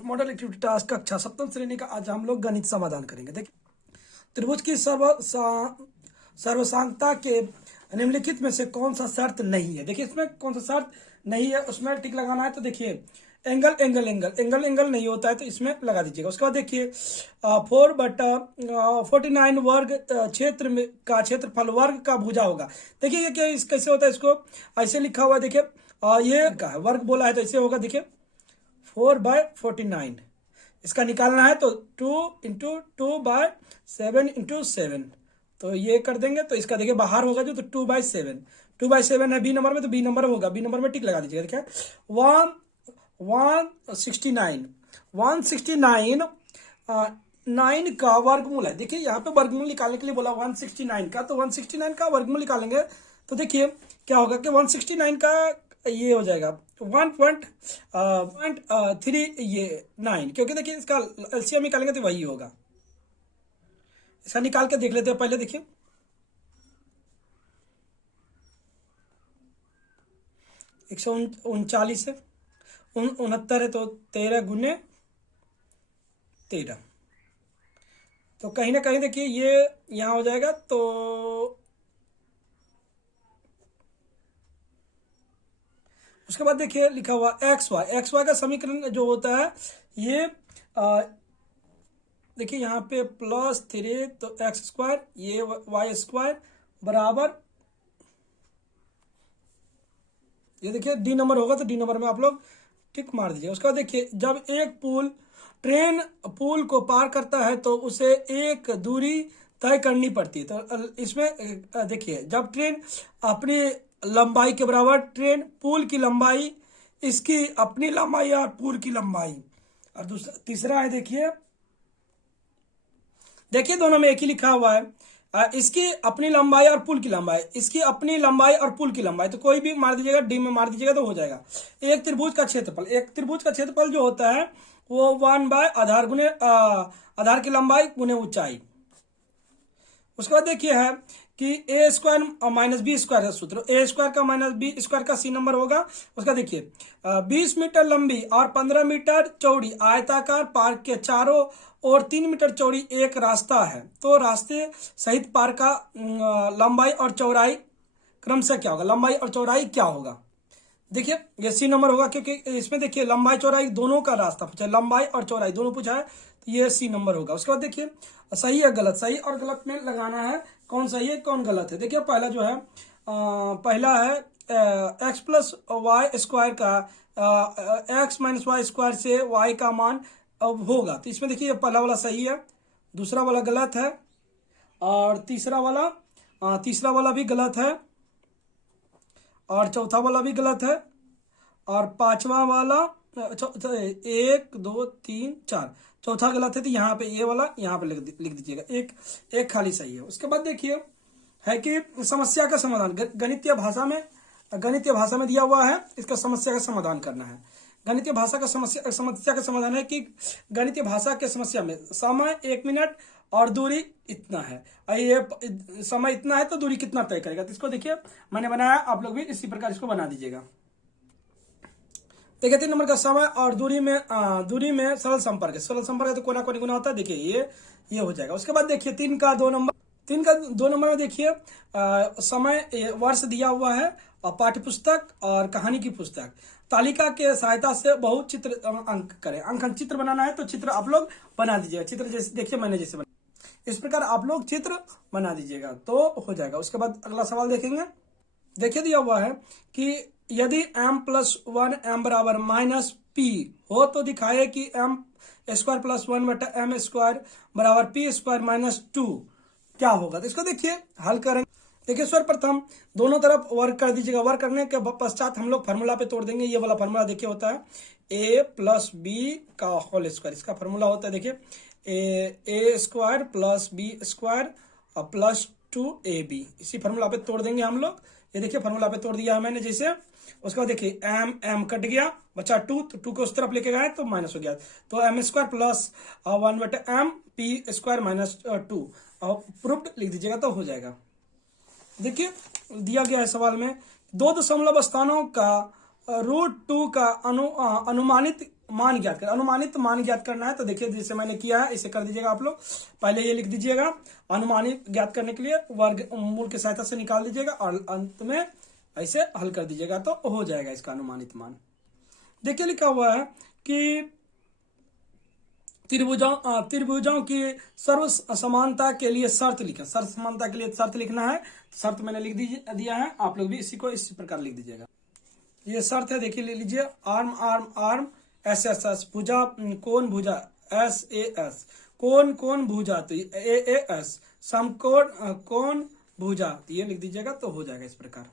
Model activity task कक्षा सप्तम श्रेणी का आज हम लोग गणित समाधान करेंगे। देखिए, त्रिभुज की सर्वसांगता के निम्नलिखित में से कौन सा शर्त नहीं है। देखिए, इसमें कौन सा शर्त नहीं है उसमें टिक लगाना है। तो देखिए, angle angle angle angle angle नहीं होता है तो इसमें लगा दीजिएगा। उसके बाद देखिए 4/49 वर्ग क्षेत्र में का क्षेत्रफल वर्ग का भुजा होगा। देखिए ये क्या कैसे होता है, इसको ऐसे लिखा हुआ है। देखिए ये का है, वर्ग बोला है तो ऐसे होगा। देखिए 4/49 इसका निकालना है तो 2/7 तो ये कर देंगे। तो इसका देखिए बाहर होगा जो, तो 2/7 है बी नंबर में, तो बी नंबर होगा। बी नंबर में टिक लगा दीजिएगा। देखिए 169 9 का वर्गमूल है। देखिए यहाँ पे वर्गमूल निकालने के लिए बोला 169 का, तो 169 का वर्गमूल निकालेंगे तो देखिए क्या होगा कि 169 का ये हो जाएगा 1.3 ये 9, क्योंकि देखिए इसका एलसीएम निकालेंगे तो वही होगा। इसका निकाल के देख लेते हैं पहले। देखिए 139 है, 69 है तो 13 गुने 13, तो कहीं ना कहीं देखिए ये यहां हो जाएगा। तो उसके बाद देखिए लिखा हुआ एक्स वाई का समीकरण जो होता है ये देखिए यहाँ पे +3 तो x² ये y² बराबर, ये देखिए डी नंबर होगा तो डी नंबर में आप लोग टिक मार दीजिए। उसके बाद देखिए जब एक ट्रेन पुल को पार करता है तो उसे एक दूरी तय करनी पड़ती है। तो इसमें देखिए जब ट्रेन अपनी लंबाई के बराबर, ट्रेन पुल की लंबाई, इसकी अपनी लंबाई और पुल की लंबाई, और दूसरा तीसरा है देखिए दोनों में एक ही लिखा हुआ है, इसकी अपनी लंबाई और पुल की लंबाई, इसकी अपनी लंबाई और पुल की लंबाई, तो कोई भी मार दीजिएगा, डी में मार दीजिएगा तो हो जाएगा। एक त्रिभुज का क्षेत्रफल जो होता है वो 1/आधार गुने आधार की लंबाई गुने ऊंचाई। उसके बाद देखिए है कि a² - b² का सूत्र, a² का -b² का सी नंबर होगा। उसका देखिए 20 मीटर लंबी और 15 मीटर चौड़ी आयताकार पार्क के चारों और 3 मीटर चौड़ी एक रास्ता है, तो रास्ते सहित पार्क का लंबाई और चौड़ाई क्रमशः क्या होगा, लंबाई और चौड़ाई क्या होगा। देखिए ये सी नंबर होगा, क्योंकि इसमें देखिए लंबाई चौड़ाई दोनों का रास्ता पूछा है, लंबाई और चौड़ाई दोनों पूछा है, तो ये सी नंबर होगा। उसके बाद देखिए सही है गलत, सही और गलत में लगाना है कौन सही है कौन गलत है। देखिए पहला जो है पहला है x + y² का x - y² से y का मान होगा, तो इसमें देखिए पहला वाला सही है, दूसरा वाला गलत है, और तीसरा वाला भी गलत है, और चौथा वाला भी गलत है, और पांचवा वाला 1 2 3 4 चौथा गलत है। तो यहाँ पे ये वाला यहाँ पे लिख दीजिएगा, एक खाली सही है। उसके बाद देखिए है कि समस्या का समाधान गणितीय भाषा में दिया हुआ है, इसका समस्या का समाधान करना है। गणितीय भाषा का समस्या का समाधान है कि गणितीय भाषा के समस्या में समय 1 मिनट और दूरी इतना है, ये समय इतना है तो दूरी कितना तय करेगा। तो इसको देखिए मैंने बनाया, आप लोग भी इसी प्रकार इसको बना दीजिएगा। देखिए 3 नंबर का समय और दूरी में सरल संपर्क है, तो कोना कोनी गुना होता है। देखिए ये हो जाएगा। उसके बाद देखिए 3 का 2 नंबर में देखिए समय वर्ष दिया हुआ है, और पाठ्य पुस्तक और कहानी की पुस्तक, तालिका के सहायता से बहुत चित्र अंक करें। अंकन चित्र बनाना है तो चित्र आप लोग बना दीजिएगा, चित्र जैसे देखिए मैंने जैसे बनाया इस प्रकार आप लोग चित्र बना दीजिएगा तो हो जाएगा। उसके बाद अगला सवाल देखेंगे। देखिए दिया हुआ है कि यदि m+1 m बराबर -p हो तो दिखाए कि m² + 1/m² बराबर p² - 2 क्या होगा। तो इसको देखिए हल करेंगे। देखिए सर्वप्रथम दोनों तरफ वर्क कर दीजिएगा। वर्क करने के पश्चात हम लोग फार्मूला पे तोड़ देंगे। ये वाला फार्मूला देखिए होता है a + b का होल स्क्वायर, इसका फार्मूला होता है देखिए a² + b² + 2ab। इसी फार्मूला पे तोड़ देंगे हम लोग। ये देखिए फार्मूला पे तोड़ दिया है मैंने जैसे। उसके बाद देखिए m कट गया, बचा 2, तो 2 को उस तरफ लेके गए तो माइनस हो गया, तो m² + 1/m p² - 2 प्रूफ्ड लिख दीजिएगा तो हो जाएगा। देखिए दिया गया है सवाल में 2 दशमलव स्थानों का √2 का अनुमानित मान ज्ञात करना, अनुमानित मान ज्ञात करना है। तो देखिए जैसे मैंने किया है इसे कर दीजिएगा आप लोग। पहले ये लिख दीजिएगा, अनुमानित ज्ञात करने के लिए वर्गमूल की सहायता से निकाल दीजिएगा और अंत में ऐसे हल कर दीजिएगा तो हो जाएगा इसका अनुमानित मान। देखिए लिखा हुआ है कि त्रिभुजों की सर्व समानता के लिए शर्त लिखें। सर्व समानता के लिए शर्त लिखना है। शर्त मैंने लिख दिया है, आप लोग भी इसी को इसी प्रकार लिख दीजिएगा। ये शर्त है, देखिए ले लीजिए। Arm arm arm S S S, भुजा कोण भुजा एस ए एस, कोण भुजा तो ए ए एस, समकोण कोण भुजा तो ये लिख दीजिएगा तो हो जाएगा इस प्रकार।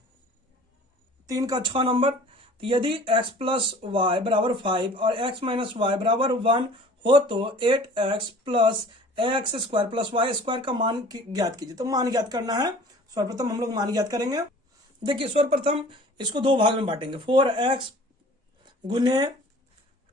3 का 6 नंबर, तो यदि x प्लस वाई बराबर 5 और x माइनस वाई बराबर 1 हो तो 8x plus X square plus Y square का मान ज्ञात कीजिए। तो मान ज्ञात करना है। सर्वप्रथम हम लोग मान ज्ञात करेंगे। देखिए सर्वप्रथम इसको दो भाग में बांटेंगे, 4x गुने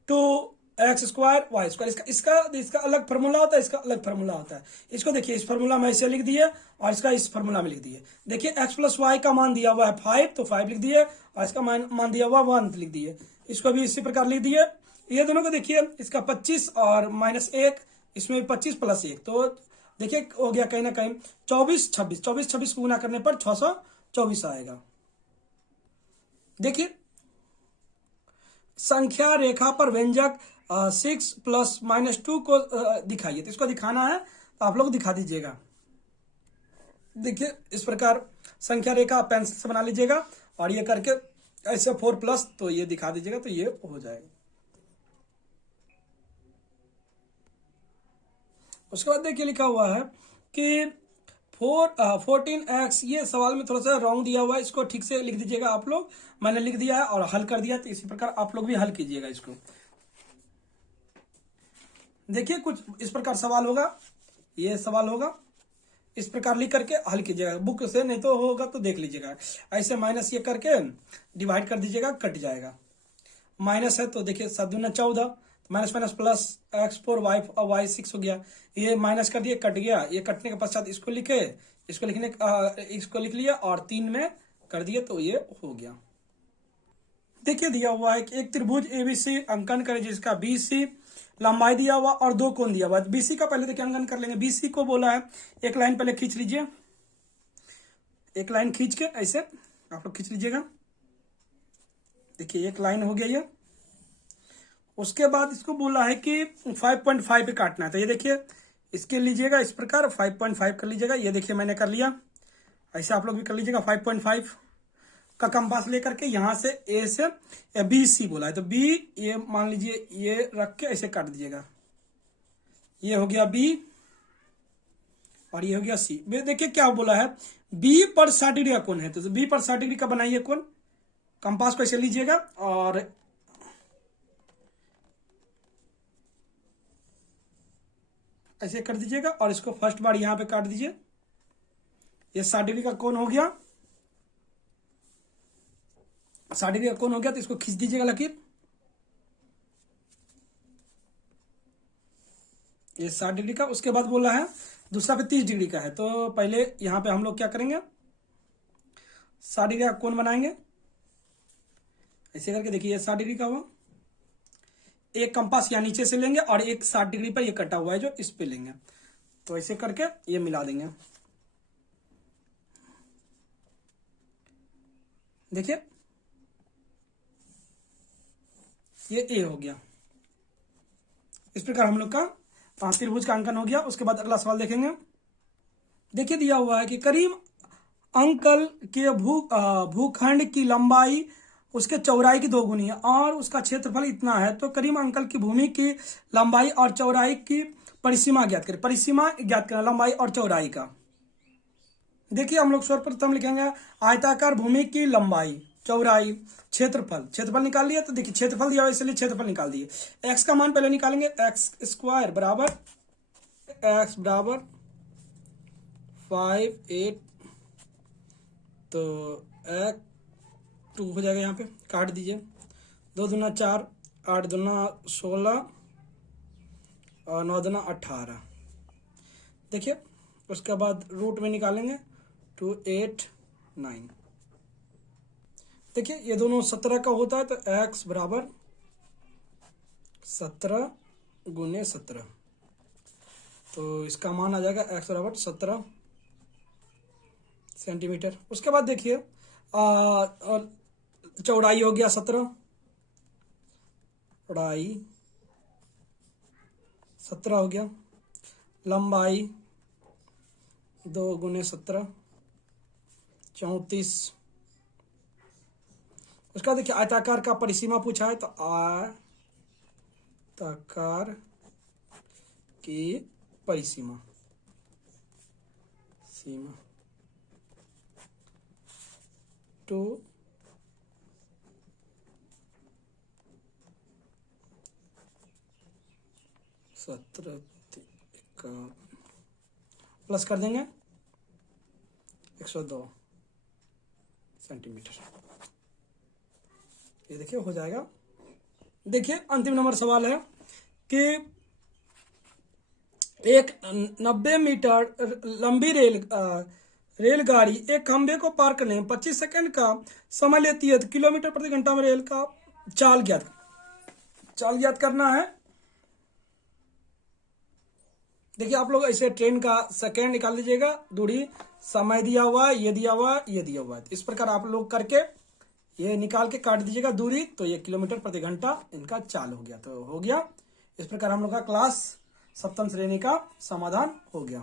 2x स्क्वायर वाई स्क्वायर। इसका अलग फार्मूला होता है, इसका अलग फार्मूला होता है। इसको देखिए इस फार्मूला में ऐसे लिख दिए और इसका इस फार्मूला में लिख दिए। देखिए x प्लस वाई का मान दिया हुआ है 5 तो 5 लिख दिए और इसका मान दिया हुआ 1 लिख दिए। इसको भी इसी प्रकार लिख दिए। ये दोनों को देखिए, इसका 25 और -1, इसमें 25 प्लस 1 तो देखिए हो गया कहीं ना कहीं 24 26 को गुना करने पर 624 आएगा। देखिए संख्या रेखा पर व्यंजक 6 प्लस -2 को दिखाइए। तो इसको दिखाना है तो आप लोग दिखा दीजिएगा। देखिए इस प्रकार संख्या रेखा पेंसिल से बना लीजिएगा और ये करके ऐसे 4 प्लस तो ये दिखा दीजिएगा तो ये हो जाएगा। उसके बाद देखिए लिखा हुआ है कि 14x, ये सवाल में थोड़ा सा रॉन्ग दिया हुआ है, इसको ठीक से लिख दीजिएगा आप लोग। मैंने लिख दिया है और हल कर दिया, तो इसी प्रकार आप लोग भी हल कीजिएगा इसको। देखिए कुछ इस प्रकार सवाल होगा, ये सवाल होगा, इस प्रकार लिख करके हल कीजिएगा बुक से, नहीं तो होगा तो देख लीजिएगा। ऐसे माइनस ये करके डिवाइड कर दीजिएगा, कट जाएगा। माइनस है तो देखिए 7 दूना 14, minus minus plus x4 Y 6 हो गया। ये माइनस कर दिए, कट गया। ये कटने के पश्चात इसको लिखे, इसको लिख लिया और 3 में कर दिए तो ये हो गया। देखिए दिया हुआ है कि एक त्रिभुज एबीसी अंकन करें जिसका बीसी लंबाई दिया हुआ और 2 कोण दिया हुआ। बीसी का पहले देखिए अंकन कर लेंगे। बीसी को बोला है, एक लाइन पहले खींच लीजिए, एक लाइन खींच के ऐसे आप लोग खींच लीजिएगा। देखिए एक लाइन हो गया ये। उसके बाद इसको बोला है कि 5.5 पे काटना है। तो ये देखिए इसके लीजिएगा इस प्रकार 5.5 कर लीजिएगा। ये देखिए मैंने कर लिया, ऐसे आप लोग भी कर लीजिएगा। 5.5 का कंपास लेकर के यहाँ से ए से बी सी बोला है तो बी, ये मान लीजिए ये रख के ऐसे काट दीजिएगा। ये हो गया बी और ये हो गया सी। देखिए क्या बोला है, बी पर 60 डिग्री का कोण है तो बी पर 60 डिग्री का बनाइए कोण। कंपास को ऐसे लीजिएगा और ऐसे कर दीजिएगा और इसको फर्स्ट बार यहां पे काट दीजिए। ये 60 डिग्री का कोण हो गया, 60 डिग्री का कोण हो गया तो इसको खींच दीजिएगा लकीर। ये 60 डिग्री का। उसके बाद बोला है दूसरा पे 30 डिग्री का है तो पहले यहां पे हम लोग क्या करेंगे, 60 डिग्री का कोण बनाएंगे ऐसे करके। देखिए ये 60 डिग्री का हुआ। एक कंपास यहाँ नीचे से लेंगे और एक 60 डिग्री पर ये कटा हुआ है जो इस पे लेंगे तो ऐसे करके ये मिला देंगे। देखिए ये ए हो गया। इस प्रकार हम लोग का त्रिभुज का अंकन हो गया। उसके बाद अगला सवाल देखेंगे। देखिए दिया हुआ है कि करीम अंकल के भूखंड की लंबाई उसके चौड़ाई की 2 गुनी है और उसका क्षेत्रफल इतना है तो करीम अंकल की भूमि की लंबाई और चौड़ाई की परिसीमा ज्ञात करें। परिसीमा ज्ञात करना लंबाई और चौड़ाई का। देखिए हम लोग सर्वप्रथम लिखेंगे आयताकार भूमि की लंबाई, चौड़ाई, क्षेत्रफल निकाल लिया। तो देखिए क्षेत्रफल दिया हुआ इसलिए क्षेत्रफल निकाल दिए। एक्स का मान पहले निकालेंगे, एक्स स्क्वायर बराबर एक्स बराबर 5 8 तो एक्स 2 हो जाएगा। यहाँ पे काट दीजिए, 2 दूना 4, 8 दूना 16 और 9 दूना 18। देखिए उसके बाद रूट में निकालेंगे 2 8 9। देखिए ये दोनों 17 का होता है तो x बराबर 17 गुने 17, तो इसका मान आ जाएगा x बराबर 17 सेंटीमीटर। उसके बाद देखिए चौड़ाई हो गया 17, चौड़ाई 17 हो गया, लंबाई 2 गुने 17 34। उसका देखिए आयताकार का परिसीमा पूछा है, तो आयताकार की परिसीमा सीमा 2 17 प्लस कर देंगे 102 सेंटीमीटर। ये देखिए हो जाएगा। देखिए अंतिम नंबर सवाल है कि एक 90 मीटर लंबी रेलगाड़ी एक खंभे को पार करने में 25 सेकंड का समय लेती है, तो किलोमीटर प्रति घंटा में रेल का चाल ज्ञात करना है। देखिए आप लोग ऐसे ट्रेन का सेकंड निकाल लीजिएगा, दूरी, समय दिया हुआ है, ये दिया हुआ है, ये दिया हुआ है, इस प्रकार आप लोग करके ये निकाल के काट दीजिएगा दूरी, तो ये किलोमीटर प्रति घंटा इनका चाल हो गया। तो हो गया, इस प्रकार हम लोग का क्लास सप्तम श्रेणी का समाधान हो गया।